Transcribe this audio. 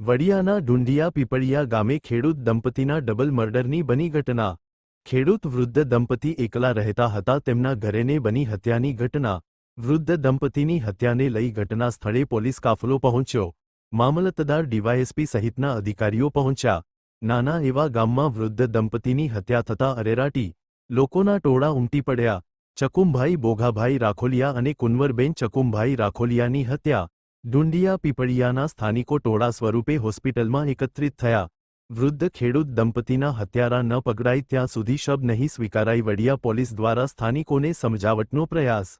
વડિયાના ઢુંડિયા પીપળિયા ગામે ખેડૂત દંપતીના ડબલ મર્ડરની બની ઘટના। ખેડૂત વૃદ્ધ દંપતી એકલા રહેતા હતા, તેમના ઘરેને બની હત્યાની ઘટના। વૃદ્ધ દંપતીની હત્યાને લઈ ઘટના સ્થળે પોલીસ કાફલો પહોંચ્યો। મામલતદાર ડીવાયએસપી સહિતના અધિકારીઓ પહોંચ્યા। નાના એવા ગામમાં વૃદ્ધ દંપતીની હત્યા થતાં અરેરાટી, લોકોના ટોળા ઉમટી પડ્યા। ચકુમભાઈ બોઘાભાઈ રાખોલિયા અને કુંવરબેન ચકુમભાઈ રાખોલિયાની હત્યા। ઢુંડિયા પીપળિયાના સ્થાનિકો ટોળા સ્વરૂપે હોસ્પિટલમાં એકત્રિત થયા। વૃદ્ધ ખેડૂત દંપતીના હત્યારા ન પકડાય ત્યાં સુધી શબ નહીં સ્વીકારાય। વડિયા પોલીસ દ્વારા સ્થાનિકોને સમજાવટનો પ્રયાસ।